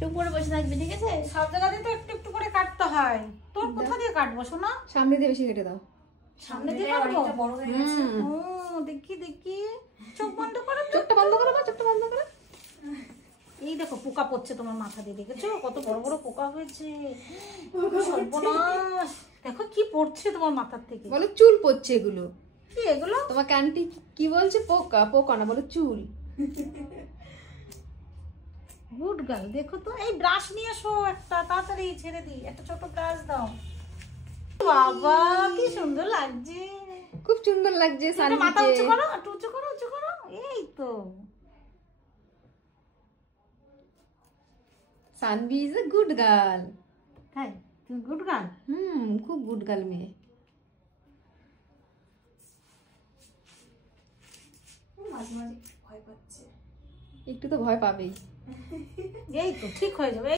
চুপ করে বসে থাকবি, ঠিক আছে? সব জায়গাতে তো একটু একটু করে কাটতে হয়। তোর কোথা দিয়ে কাটবো শোনা? সামনে দিয়ে বেশি কেটে দাও। সামনে দিয়ে কাটবো? বড় হয়ে গেছে। ও দেখি দেখি, চোখ বন্ধ করো তো। চোখটা বন্ধ করো, চোখটা বন্ধ করো। এই দেখো পোকা পড়ছে তোমার মাথা দিয়ে, দেখেছো কত বড় বড় পোকা হয়েছে? সর্বনাশ, দেখো কি পড়ছে তোমার মাথার থেকে। বলো চুল পড়ছে এগুলো। কি এগুলো? তোমাকে আন্টি কি বলছে? পোকা। পোকা না, বলো চুল। Good girl. দেখো তো, এই ব্রাশ নিয়ে এসো একটা, তাড়াতাড়ি ছেড়ে দিই, একটা ছোট ব্রাশ দাও। বাবা কি সুন্দর লাগছে, খুব সুন্দর লাগছে। একটু মাথা উঁচু করো, একটু উঁচু করো, উঁচু করো। এই তো, Sanvi is a good girl. হ্যাঁ তুমি গুড গার্ল। খুব গুড গার্ল মেয়ে। মাঝে মাঝে ভয় পাচ্ছে। একটু তো ভয় পাবেই। এই তো ঠিক হয়ে যাবে।